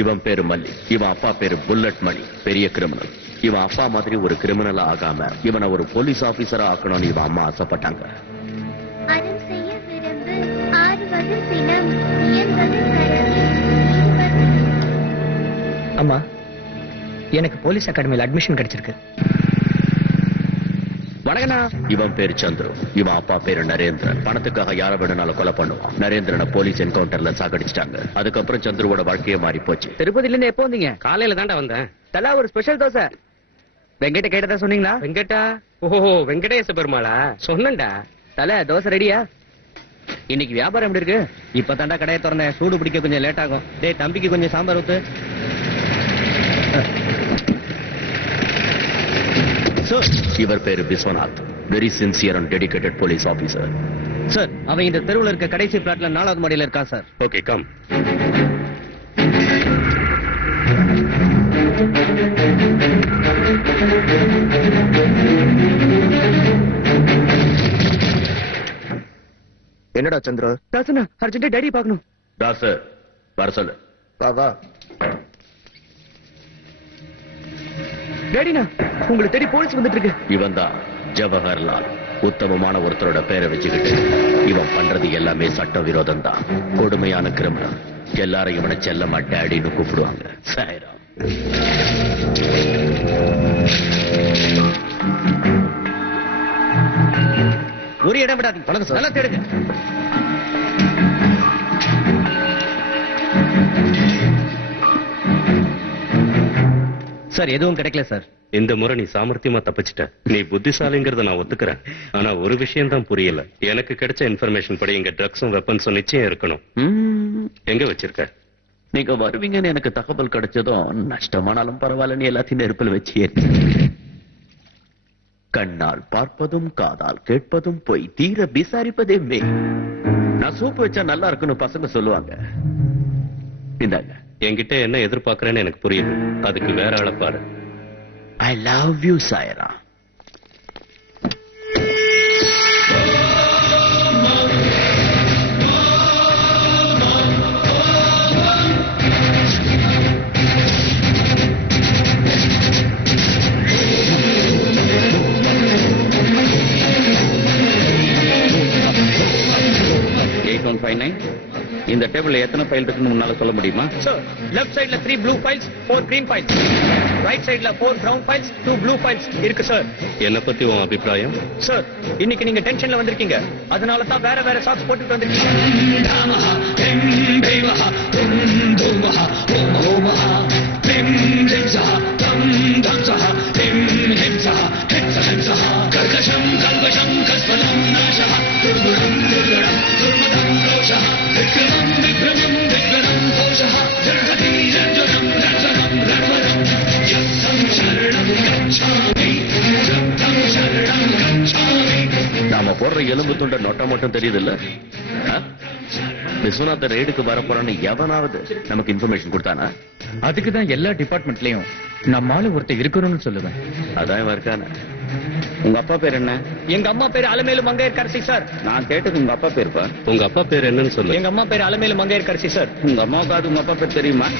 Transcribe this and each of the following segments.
இவன் பேரு மல்லி. இவன் அப்பா பேரு புல்லட் மணி, பெரிய கிரிமினல். இவன் அப்பா மாதிரி ஒரு கிரிமினலா ஆகாம இவனை ஒரு போலீஸ் ஆபீசரா ஆக்கணும்னு இவன் அம்மா ஆசைப்பட்டாங்க. அம்மா, எனக்கு போலீஸ் அகாடமியில் அட்மிஷன் கிடைச்சிருக்கு. வணக்கண்ணா. இவன் பேரு சந்துரு. இவன் அப்பா பேரு நரேந்திரன். பணத்துக்காக யார வேணும்னாலும் கொலை பண்ணுவான். நரேந்திரனை போலீஸ் என்கவுண்டர்ல சாகடிச்சிட்டாங்க. அதுக்கப்புறம் சந்துருவோட வாழ்க்கையே மாறி போச்சு. திருப்பதில இருந்து எப்போ வந்தீங்க? காலையில தாண்டா வந்தேன். தலா ஒரு ஸ்பெஷல் தோசை. வெங்கட்ட கேட்டதா சொன்னீங்களா? வெங்கடா? ஓஹோ, வெங்கடேச பெருமாளா? சொன்னேன்டா. தல தோசை ரெடியா? இன்னைக்கு வியாபாரம் எப்படி இருக்கு? இப்ப தாண்டா கடையை திறந்தேன். சூடு பிடிக்க கொஞ்சம் லேட் ஆகும். டேய் தம்பிக்கு கொஞ்சம் சாம்பார் ஊத்து. இவர் பேரு Viswanath. Very sincere and dedicated police officer. Sir, அவன் இந்த தெருவில் இருக்க கடைசி பிளாட்ல 4வது மாடியில இருக்கான் சார். Okay, come. என்னடா சந்திர? தாசனா, அர்ஜென்ட்டா டாடி பார்க்கணும். தாஸ், வர சொல்லு. வா வா. டாடினா, உங்களை தேடி போலீஸ் வந்துட்டு இருக்கு. இவன் தான் ஜவஹர்லால். உத்தமமான ஒருத்தரோட பேரை வச்சுக்கிட்டு இவன் பண்றது எல்லாமே சட்ட விரோதம் தான். கொடுமையான கிரிமினல். எல்லாரும் இவனை செல்லமா டாடின்னு கூப்பிடுவாங்க. சாய்ராம். ஒரு இடம் விடாதீங்க. வணக்கம் சார். நல்லா தேடுங்க. சார், எதுவும் கிடைக்கல சார். இந்த முறை நீ சாமர்த்தியமா தப்பிச்சிட்ட. நீ புத்திசாலிங்கிறத நான் ஒத்துக்கிறேன். ஆனா ஒரு விஷயம் தான் புரியல. எனக்கு கிடைச்ச இன்ஃபர்மேஷன் படி இங்க ட்ரக்ஸும் வெப்பன்ஸும் நிச்சயம் இருக்கணும். எங்க வச்சிருக்க? நீங்க வருவீங்கன்னு எனக்கு தகவல் கிடைச்சதும் நஷ்டமானாலும் பரவாயில்லன்னு எல்லாத்தையும் நெருப்பில் வச்சு கண்ணால் பார்ப்பதும் காதால் கேட்பதும் போய் தீர விசாரிப்பதே மே. நான் சூப்பு வச்சா நல்லா இருக்குன்னு பசங்க சொல்லுவாங்க. இந்தாங்க. என்கிட்ட என்ன எதிர்பார்க்கறேன்னு எனக்கு புரியுது. அதுக்கு வேற ஆளை பாரு. I love you, Saira. இந்த டேபிள்ல எத்தனை ஃபைல் இருக்குன்னு முன்னால சொல்ல முடியுமா? சார், லெஃப்ட் சைடுல 3 blue files, 4 green files. Right சைடுல 4 பிரவுன் ஃபைல்ஸ், 2 ப்ளூ ஃபைல்ஸ் இருக்கு சார். என்ன பத்தி உன் அபிப்பிராயம்? சார், இன்னைக்கு நீங்க டென்ஷன்ல வந்திருக்கீங்க. அதனால தான் வேற வேற சாக்ஸ் போட்டுட்டு வந்திருக்கீங்க. நாம போடுற எலும்பு துண்ட நொட்டை மட்டும் தெரியுது இல்ல? விஸ்வநாத ரெய்டுக்கு வரப்போறான்னு எவனாவது நமக்கு இன்ஃபர்மேஷன் கொடுத்தானா? அதுக்குதான் எல்லா டிபார்ட்மெண்ட்லயும் நம்மால ஒருத்தர் இருக்கணும்னு சொல்லுவேன். அதான் இவன் இருக்கானே. உங்க அப்பா பேர் என்ன? எங்க அம்மா பேரு அலமேலு மங்கையர்கரசி சார். நான் கேட்டது உங்க அப்பா பேருப்பா. உங்க அப்பா பேர் என்னன்னு சொல்லு. எங்க அம்மா பேரு அலமேலு மங்கையர்கரசி சார். உங்க அம்மாவுக்காவது உங்க அப்பா பேர் தெரியுமா?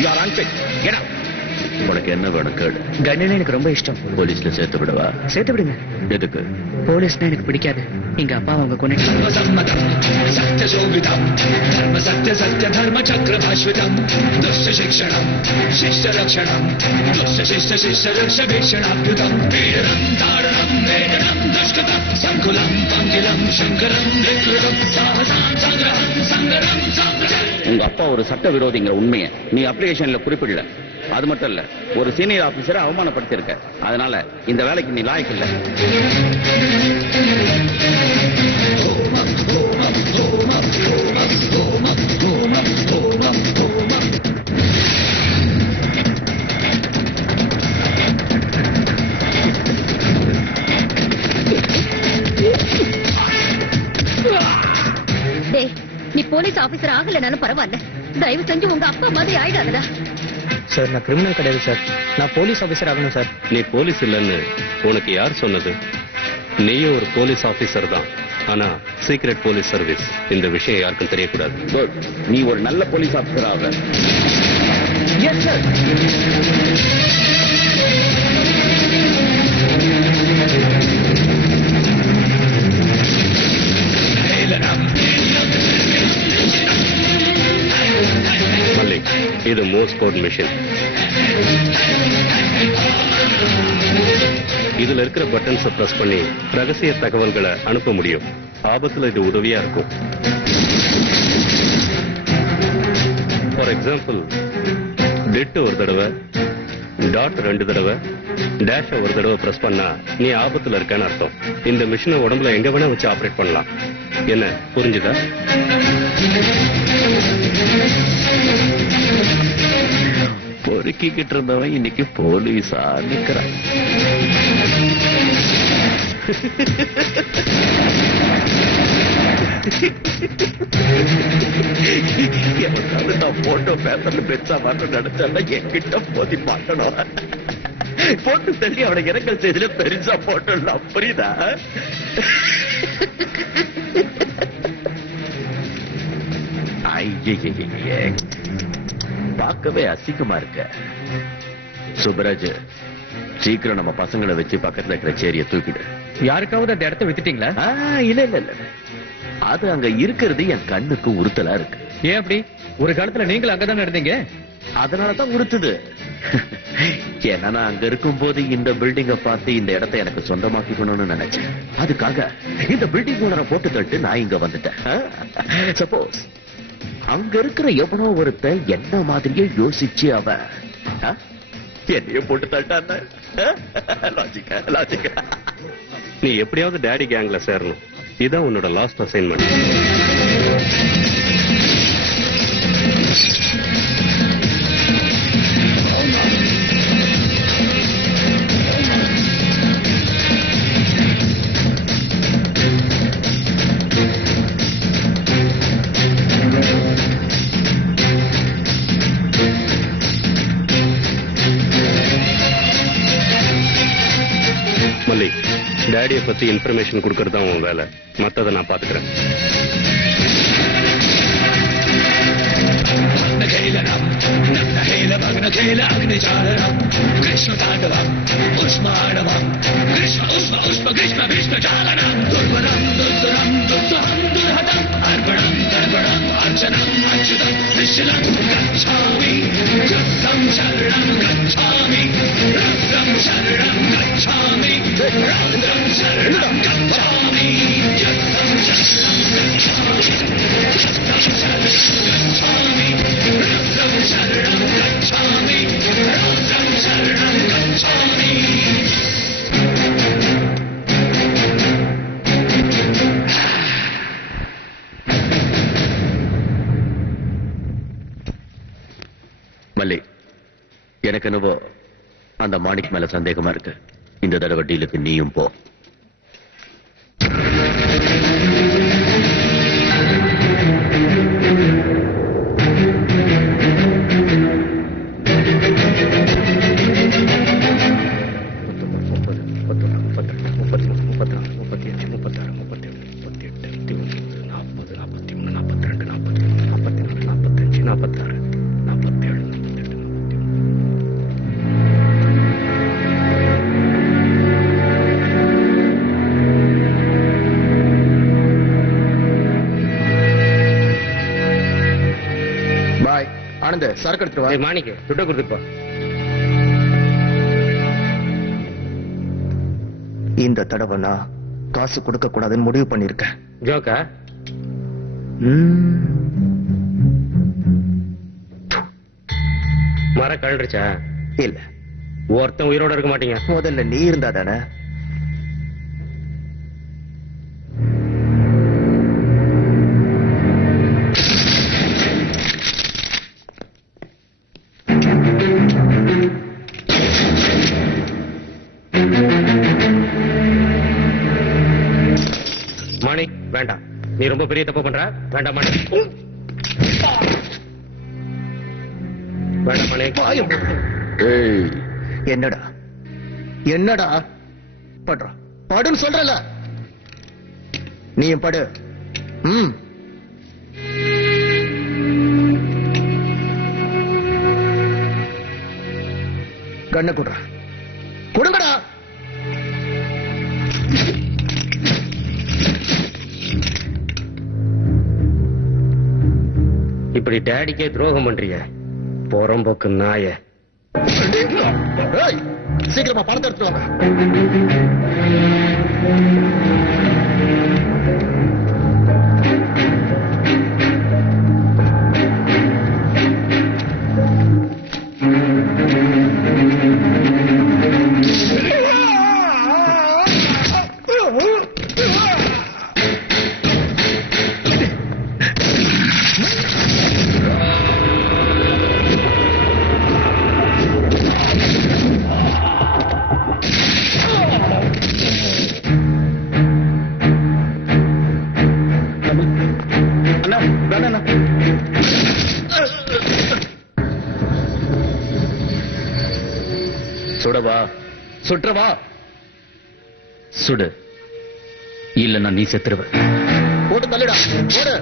You are unfit. Get out. உனக்கு என்ன வேணும் கேடு? கண்ணனே எனக்கு ரொம்ப இஷ்டம். போலீஸ்ல சேர்த்து விடவா? சேர்த்து விடுங்க. எதுக்கு? போலீஸ்னா எனக்கு பிடிக்காது. எங்க அப்பா அவங்க கொண்டு சத்ய சத்ய தர்ம சக்கர பாஸ்வதம் துஷ்ட சிக்ஷணம் சிஷ்ட ரக்ஷணம் துஷ்ட சிஷ்ட சிஷ்ட ரக்ஷ வீஷணாப்யுதம் பீடனம் தாரணம் வேடனம் துஷ்கதம் சங்குலம் பங்கிலம் சங்கரம் விக்ருதம் சாகசம் சங்கிரகம் சங்கரம் சாம்பிரதம். உங்க அப்பா ஒரு சட்ட விரோதிங்கிற உண்மையை நீ அப்ளிகேஷன்ல குறிப்பிடல. அது மட்டும் இல்ல, ஒரு சீனியர் ஆபீசரை அவமானப்படுத்திருக்க. அதனால இந்த வேலைக்கு நீ லாயக்கு இல்ல. நீ போலீஸ் ஆபீசர் ஆகலனாலும் பரவாயில்ல, தயவு செஞ்சு உங்க அப்பா மாதிரி ஆயிடாதடா. சார், நான் கிரிமினல் கிடையாது சார். நான் போலீஸ் ஆபீசர் ஆகணும் சார். நீ போலீஸ் இல்லைன்னு உனக்கு யார் சொன்னது? நீயும் ஒரு போலீஸ் ஆபீசர் தான். ஆனா சீக்ரெட் போலீஸ் சர்வீஸ். இந்த விஷயம் யாருக்கும் தெரியக்கூடாது. குட். நீ ஒரு நல்ல போலீஸ் ஆபீசர் ஆக. Yes sir. மல்லிக், இது மோர்ஸ் கோட் மிஷின். இதுல இருக்கிற பட்டன்ஸை பிரஸ் பண்ணி ரகசிய தகவல்களை அனுப்ப முடியும். ஆபத்துல இது உதவியா இருக்கும். ஃபார் எக்ஸாம்பிள், டெட் ஒரு தடவை, டாட் 2 தடவை, டேஷ ஒரு தடவை பிரஸ் பண்ணா நீ ஆபத்துல இருக்கன்னு அர்த்தம். இந்த மிஷினை உடம்புல எங்க வேணா வச்சு ஆபரேட் பண்ணலாம். என்ன புரிஞ்சுதா? பொறுக்கிக்கிட்டு இருந்தவன் இன்னைக்கு போலீஸா நிக்கிறான். எனக்காவது நான் போட்டோ பேப்பர்ல பெருசா மாட்டோம் நினைச்சால என்கிட்ட போதி மாட்டணும். போட்டு தள்ளி அவனை இரங்கல் செய்தில பெருசா போட்டோம். புரியுதா? ஐயே, பார்க்கவே அசிங்கமா இருக்க. சுப்பராஜ், சீக்கிரம் நம்ம பசங்களை வச்சு பக்கத்துல இருக்கிற சேரிய தூக்கிடு. யாருக்காவது அந்த இடத்த வித்துட்டீங்களா? இல்ல இல்ல இல்ல, அது அங்க இருக்கிறது என் கண்ணுக்கு உறுத்தலா இருக்கு. ஏன் அப்படி? ஒரு காலத்துல நீங்களும் அங்கதானே இருந்தீங்க. அதனாலதான் உறுத்துது. ஏன்னா நான் அங்க இருக்கும் போது இந்த பில்டிங்க பார்த்து இந்த இடத்தை எனக்கு சொந்தமாக்கிக்கணும்னு நினைச்சேன். அதுக்காக இந்த பில்டிங் ஓனரை போட்டு தட்டு நான் இங்க வந்துட்டேன். சப்போஸ் அங்க இருக்கிற எவனோ ஒருத்தன் என்ன மாதிரியே யோசிச்சு அவன் என்னைய போட்டு தட்டான லாஜிக்கா. நீ எப்படியாவது டேடி கேங்ல சேரணும். இதான் உன்னோட லாஸ்ட் அசைன்மெண்ட். மல்லிக், டேடியை பத்தி இன்ஃபர்மேஷன் கொடுக்கறது தான் உன் வேலை. மத்ததை நான் பாத்துக்கிறேன். மல்லிக், எனக்கு என்னவோ அந்த மாணிக் மேல சந்தேகமா இருக்கு. இந்த தடவை டீலுக்கு நீயும் போ. சரக்கு எடுத்துட்டு வா. மாணிக்கு துட்ட கொடுத்துப்பா. இந்த தடவை நான் காசு கொடுக்க கூடாதுன்னு முடிவு பண்ணிருக்கேன். ஜோக்கா? மர கழண்டுச்சா? இல்ல, ஒருத்தன் உயிரோட இருக்க மாட்டீங்க. முதல்ல நீ இருந்தா தானே. மாணிக், வேண்டாம். நீ ரொம்ப பெரிய தப்பு பண்ற. வேண்டாம் மாணிக். வேண்டாம் மாணிக். என்னடா என்னடா படுன்னு சொல்றல. நீயும் படு. கண்ண குடுறா, கொடுங்கடா. இப்படி டேடிக்கே துரோகம் பண்றிய புறம்போக்கு நாய. சீக்கிரமா பணத்தை எடுத்து வாங்க. சுடவா, சுற்றவா, சுடு, இல்லன்னா நீ செத்துருவ. போட்டு தள்ளிடா, போடு.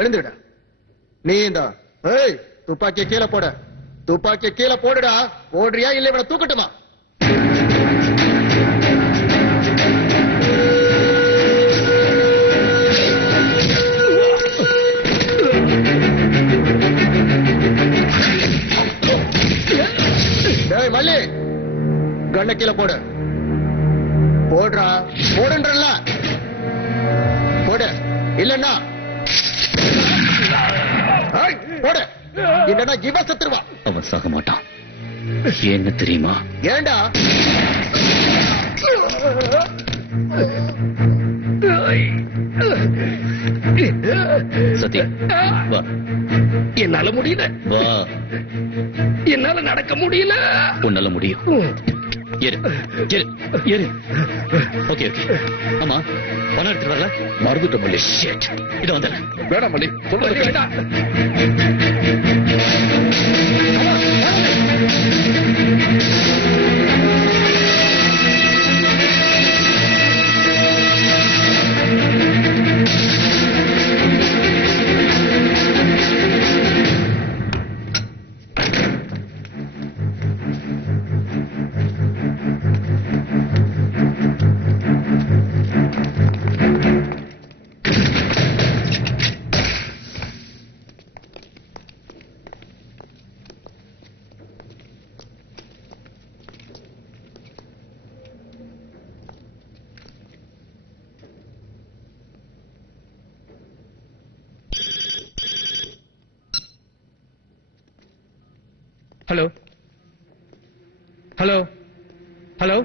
எழுந்துடா. நீ தான் துப்பாக்கிய கீழே போட. துப்பாக்கிய கீழே போடுடா. போடுறியா இல்ல இவனை தூக்கட்டுமா? மல்லி, கண்ண கீழே போடு. போடுறா, போடுன்றல்ல. போடு, இல்லன்னா போடு, இல்லன்னா இவ செத்துருவா. அவன் சாக மாட்டான். என்ன தெரியுமா? ஏண்டா? சத்யா, வா. என்னால முடியல. வா. என்னால நடக்க முடியல. உன்னால முடியும். ஏறு, ஏறு, ஏறு. Okay, okay. ஆமா, பணம் எடுத்துட்டு வரல? மறந்துட்ட மல்லி. ஷிட். இத வந்த. வேணாம் மல்லி, சொல்றது வேண்டாம். Hello? Hello? Hello?